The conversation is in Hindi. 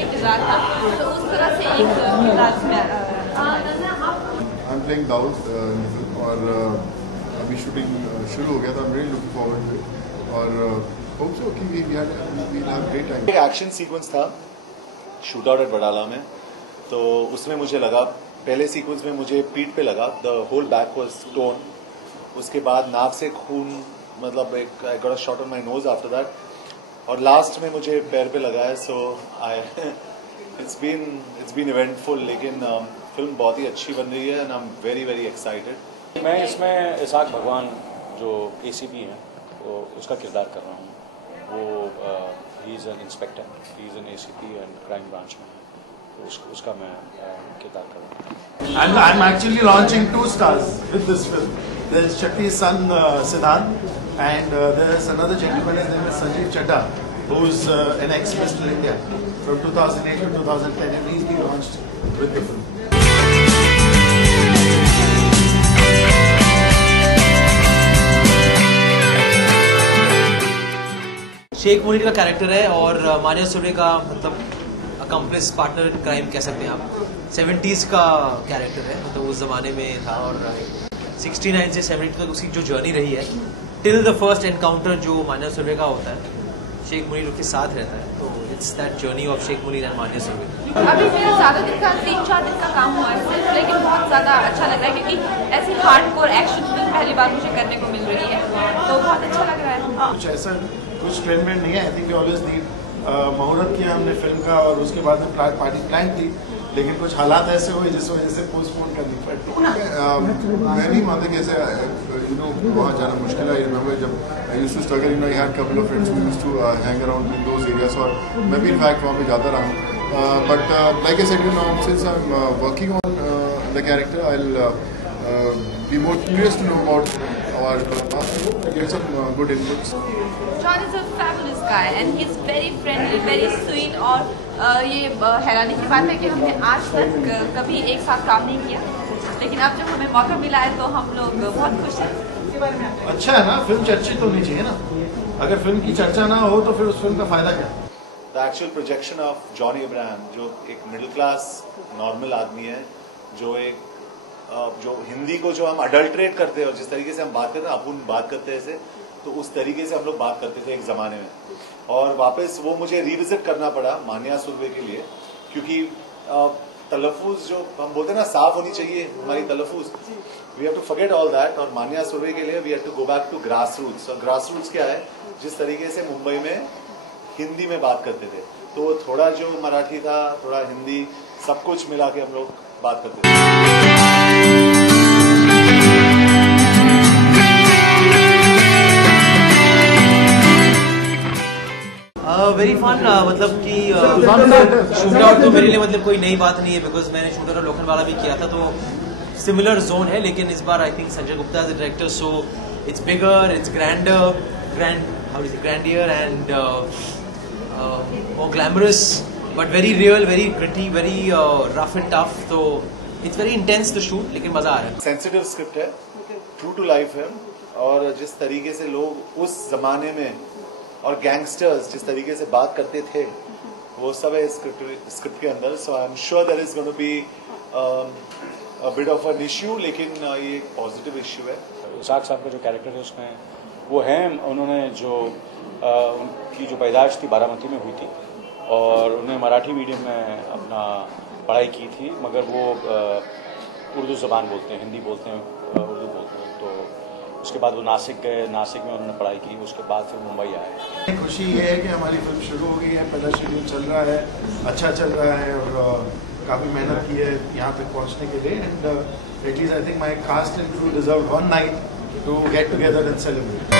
का किरदार था, तो उस तरह से एक किरदार में आई एम प्लेइंग दाऊद और अभी शूटिंग शुरू हो गया था। I am really looking forward to it और होप सो कि वी हैव ग्रेट टाइम। एक एक्शन सीक्वेंस था शूट आउट एट बडाला में, तो उसमें मुझे लगा पहले सीक्वेंस में मुझे पीठ पे लगा, the whole back was torn. उसके बाद नाक से खून, मतलब एक I got a shot on my nose after that, और लास्ट में मुझे पैर पे लगा है। So I it's been eventful, लेकिन फिल्म बहुत ही अच्छी बन रही है and I am very very excited. मैं इसमें इसाक भगवान जो ACP हैं तो उसका किरदार कर रहा हूँ। वो he is an inspector, he is an ACP and crime branch में, तो उसका मैं किरदार कर रहा हूँ। I'm actually launching 2 stars with this film. There is Shakti's son Siddharth, and there is another gentleman. His name is Sanjeev Chadha, who's an ex-Mr. India from 2008 to 2010, and he's been launched with the film. Sheikh Munir का कैरेक्टर है और मानिया सुर्वे का मतलब अकम्प्लिस पार्टनर इन क्राइम कह सकते हैं आप। 70s का कैरेक्टर है, मतलब उस जमाने में था और 69 से 70 तक उसकी जो जर्नी रही है टिल द फर्स्ट एनकाउंटर जो मानिया सुर्वे का होता है, शेख मुनीर उसके साथ रहता है। तो it's that journey of Sheikh Munir and Maniya Surve. अभी मेरा ज़्यादा दिन का 3-4 दिन का काम हुआ है सिर्फ, लेकिन बहुत ज़्यादा अच्छा लग रहा है क्योंकि ऐसी हार्डकोर एक्शन फिल्म पहली बार मुझे करने को मिल रही है, तो बहुत अच्छा लग रहा है। कुछ ऐसा कुछ ट्रेंडमेंट नहीं है। आई थिंक ऑलवेज दी मुहूर्त किया हमने फिल्म का और उसके बाद में पार्टी प्लान थी, लेकिन कुछ हालात ऐसे हुए जिस वजह से पोस्टपोन करनी पड़ी। मैं नहीं मानता कि ऐसे वहाँ जाना मुश्किल है। आई रिमेंबर जब I used to struggle, I had couple of friends who used to hang around in those areas, और मैं भी इनफैक्ट वहाँ पे जाता रहा हूँ। But like I said, you know, since I am working on the character, I will be more curious to know about or get some good inputs. John is a fabulous guy and he's very friendly, very sweet, और ये हैरानी की बात है कि हमने आज तक कभी एक साथ काम नहीं किया, लेकिन अब जब हमें मौका मिला है तो हम लोग बहुत खुश हैं। अच्छा है ना, फिल्म चर्चित होनी चाहिए ना। अगर फिल्म की चर्चा ना हो तो फिर उस फिल्म का फायदा क्या? The actual projection of Johnny Abraham, जो एक मिडिल क्लास नॉर्मल आदमी है, जो एक जो हिंदी को जो हम अडल्ट्रेट करते हैं और जिस तरीके से हम बात करते हैं, अपन बात करते हैं, तो उस तरीके से हम लोग बात करते थे एक जमाने में, और वापस वो मुझे रिविजिट करना पड़ा मानिया सुर्वे के लिए, क्योंकि तलफ़ुज़ जो हम बोलते हैं ना, साफ होनी चाहिए हमारी तलफ़ुज़। We have to forget all that, और मानिया सुर्वे के लिए we have to go back to grass roots. और ग्रास रूट्स क्या है? जिस तरीके से मुंबई में हिंदी में बात करते थे, तो थोड़ा जो मराठी था, थोड़ा हिंदी, सब कुछ मिला के हम लोग बात करते थे। वेरी फन, मतलब कि शूट आउट तो मेरे लिए मतलब कोई नई बात नहीं है, बिकॉज मैंने शूट आउट लोखंडवाला भी किया था, तो सिमिलर जोन है। लेकिन इस बार I think Sanjay Gupta is the director, so it's bigger, it's grander and more glamorous, but very real, very gritty, very rough and tough. So it's very intense to shoot, लेकिन मजा आ रहा है। सेंसिटिव स्क्रिप्ट है, ट्रू टू लाइफ है, और जिस तरीके से लोग उस जमाने में और गैंगस्टर्स जिस तरीके से बात करते थे, वो सब है स्क्रिप्ट के अंदर। So I am sure there is going to be a bit of an issue, लेकिन ये एक पॉजिटिव इश्यू है। इसाक साहब का जो कैरेक्टर है उसमें वो हैं, उन्होंने जो उनकी जो पैदाइश थी बारामती में हुई थी, और उन्हें मराठी मीडियम में अपना पढ़ाई की थी, मगर वो उर्दू ज़बान बोलते हैं, हिंदी बोलते हैं, उर्दू बोलते हैं। तो उसके बाद वो नासिक गए, नासिक में उन्होंने पढ़ाई की, उसके बाद फिर मुंबई आए। खुशी ये है कि हमारी फिल्म शुरू हो गई है, पहला शेड्यूल चल रहा है, अच्छा चल रहा है, और काफ़ी मेहनत की है यहाँ तक पहुँचने के लिए, and at least I think my cast and crew deserve one night to get together and celebrate.